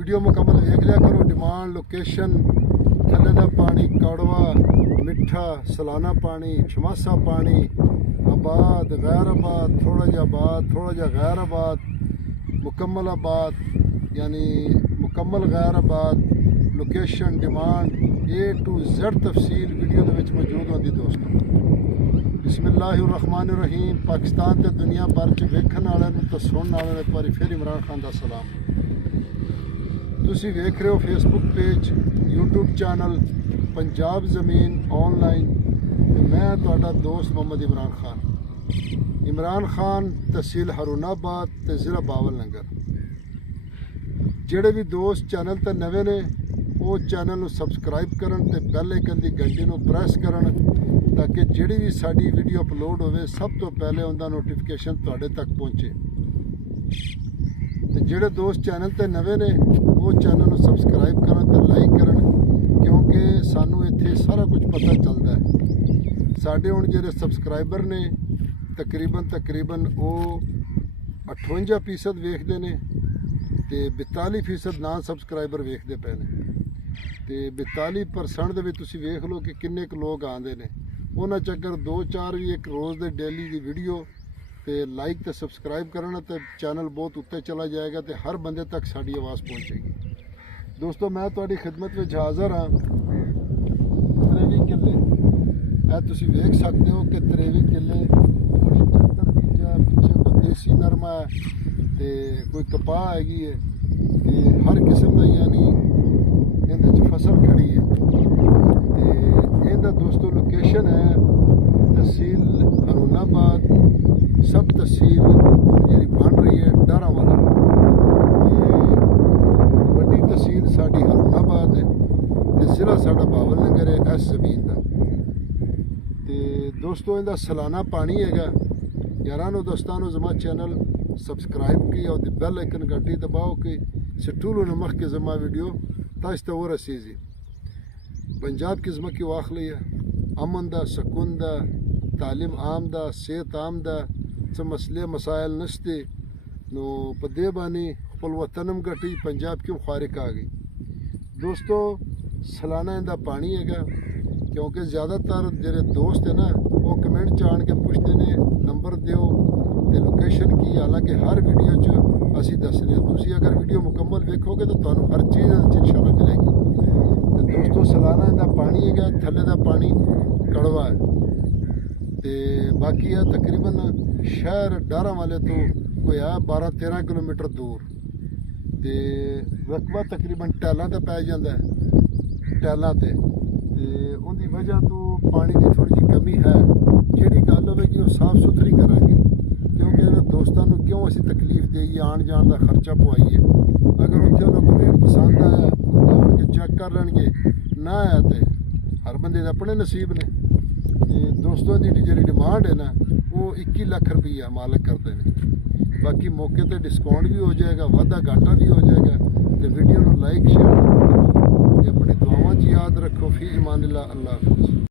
Video मुकम्मल देख लिया करो। डिमांड, लोकेशन, थल्ले दा पानी, कड़वा, मिठा, सलाना पानी, छमासा पानी, आबाद, गैर आबाद, थोड़ा जा आबाद, थोड़ा जा गैर आबाद, मुकम्मल आबाद यानी मुकम्मल गैर आबाद, location, demand A to Z तफसील वीडियो दे विच मौजूद होंदी दोस्तों। बिस्मिल्लाहिर्रहमानिर्रहीम। पाकिस्तान ते दुनिया भर च वेखण वालिਆਂ ਨੂੰ ਤੇ ਸੁਣਨ ਵਾਲਿਆਂ ਨੂੰ ਇੱਕ ਵਾਰੀ ਫਿਰ इमरान खान ਦਾ सलाम। ਤੁਸੀਂ ਵੇਖ ਰਹੇ ਹੋ Facebook page, YouTube channel Punjab ज़मीन ऑनलाइन ਤੇ ਮੈਂ ਤੁਹਾਡਾ ਦੋਸਤ मोहम्मद इमरान खान। इमरान खान तहसील हरुणाबाद ਤੇ ਜ਼ਿਲ੍ਹਾ ਬਾਵਲ ਨੰਗਰ। ਜਿਹੜੇ ਵੀ ਦੋਸਤ ਚੈਨਲ ਤੇ ਨਵੇਂ ਨੇ ਉਹ ਚੈਨਲ ਨੂੰ ਸਬਸਕ੍ਰਾਈਬ ਕਰਨ ਤੇ ਬੈਲ ਆਈਕਨ ਦੀ ਘੰਟੀ ਨੂੰ ਪ੍ਰੈਸ ਕਰਨ ताकि ਜਿਹੜੀ ਵੀ ਸਾਡੀ ਵੀਡੀਓ ਅਪਲੋਡ ਹੋਵੇ ਸਭ ਤੋਂ ਪਹਿਲੇ ਉਹਦਾ ਨੋਟੀਫਿਕੇਸ਼ਨ ਤੁਹਾਡੇ ਤੱਕ ਪਹੁੰਚੇ। ਤੇ ਜਿਹੜੇ ਦੋਸਤ ਚੈਨਲ ਤੇ ਨਵੇਂ ਨੇ ਉਹ ਚੈਨਲ ਨੂੰ ਸਬਸਕ੍ਰਾਈਬ ਕਰਨ ਤੇ ਲਾਈਕ ਕਰਨ ਕਿਉਂਕਿ ਸਾਨੂੰ ਇੱਥੇ ਸਾਰਾ ਕੁਝ ਪਤਾ ਚੱਲਦਾ ਹੈ। ਸਾਡੇ ਹੁਣ ਜਿਹੜੇ ਸਬਸਕ੍ਰਾਈਬਰ ਨੇ ਤਕਰੀਬਨ ਉਹ 58% ਵੇਖਦੇ ਨੇ ਤੇ 42% ਨਾ ਸਬਸਕ੍ਰਾਈਬਰ ਵੇਖਦੇ ਪਏ ਨੇ ਤੇ 42% ਦੇ ਵਿੱਚ ਤੁਸੀਂ ਵੇਖ ਲਓ ਕਿ ਕਿੰਨੇ ਕੁ ਲੋਕ ਆਉਂਦੇ ਨੇ। ਉਹਨਾਂ ਚੱਕਰ 2-4 ਵੀ ਇੱਕ ਰੋਜ਼ ਦੇ ਡੇਲੀ ਦੀ ਵੀਡੀਓ ਤੇ ਲਾਈਕ ਤੇ ਸਬਸਕ੍ਰਾਈਬ ਕਰਨ ਤੇ ਚੈਨਲ ਬਹੁਤ ਉੱਤੇ ਚਲਾ ਜਾਏਗਾ ਤੇ ਹਰ ਬੰਦੇ ਤੱਕ ਸਾਡੀ ਆਵਾਜ਼ ਪਹੁੰਚੇਗੀ। ਦੋਸਤੋ ਮੈਂ ਤੁਹਾਡੀ ਖਿਦਮਤ ਵਿੱਚ ਹਾਜ਼ਰ ਹਾਂ। 23 ਕਿੱਲੇ ਇਹ ਤੁਸੀਂ ਵੇਖ ਸਕਦੇ ਹੋ ਕਿ 23 ਕਿੱਲੇ ਕੋਈ 75 ਬੀਜਾ ਪਿੱਛੇ ਕੋਈ ਦੇਸੀ ਨਰਮਾ ਹੈ ਤੇ ਕੋਈ ਕਪਾਹ ਹੈਗੀ ਹੈ ਤੇ ਹਰ ਕਿਸਮ ਦਾ ਯਾਨੀ ਇਹਦੇ 'ਚ ਫਸਲ ਖੜੀ ਹੈ। ਤੇ ਇਹਦਾ ਦੋਸਤੋ ਲੋਕੇਸ਼ਨ ਹੈ तहसील हरुणाबाद, सब तहसील जी बन रही है डारावाला। वड्डी तहसील साड़ी हरुणाबाद है तो जिला साड़ा बावल नगर है इस जमीन का। तो दोस्तों इनका सालाना पानी है। यारानो दोस्तानो जमा चैनल सब्सक्राइब की और बेल आइकन घंटी दबाओ कि सटूलो नमक के जमा वीडियो ताश तो वो रसीजी पंजाब की जमा की वाख लिया अमन दा सकून दा तालीम आम दा सेहत आम दा च मसले मसाइल नस्ते नो पदे बानी खपल वतनम गटी पंजाब क्यों खारिक आ गई। दोस्तों सालाना इनका पानी है क्योंकि ज़्यादातर जेरे दोस्त है ना वो कमेंट च आन के पूछते ने नंबर दियो ते लोकेशन की। हालांकि हर वीडियो च असी दसने तुसी अगर वीडियो मुकम्मल वेखोगे तो तुहानू हर चीज़ इंशाल्लाह मिलेगी। तो दोस्तों सालाना इनका पानी है थल्ले का पानी कड़वा है ते बाकी है तकरीबन शहर डारावाले तो कोई है 12-13 किलोमीटर दूर ते रकबा तकरीबन टैलों ते पै जाता है टैलों ते उनकी वजह तो पानी की थोड़ी जी कमी है। जिहड़ी गल होगी वो साफ सुथरी करांगे क्योंकि दोस्तों को क्यों असी तकलीफ देइए आन जान का खर्चा पवाइए। अगर उत्थे उन्होंने रेट पसंद आया आन के चेक कर लेंगे ना आया तो हर बंदे अपने नसीब ने। दोस्तों की जी डिमांड है ना वो 21 लाख रुपया मालक करते हैं। बाकी मौके पर डिस्काउंट भी हो जाएगा, वाधा घाटा भी हो जाएगा। तो वीडियो को लाइक शेयर करो, अपनी दुआवां च याद रखो। फी ईमान अल्लाह।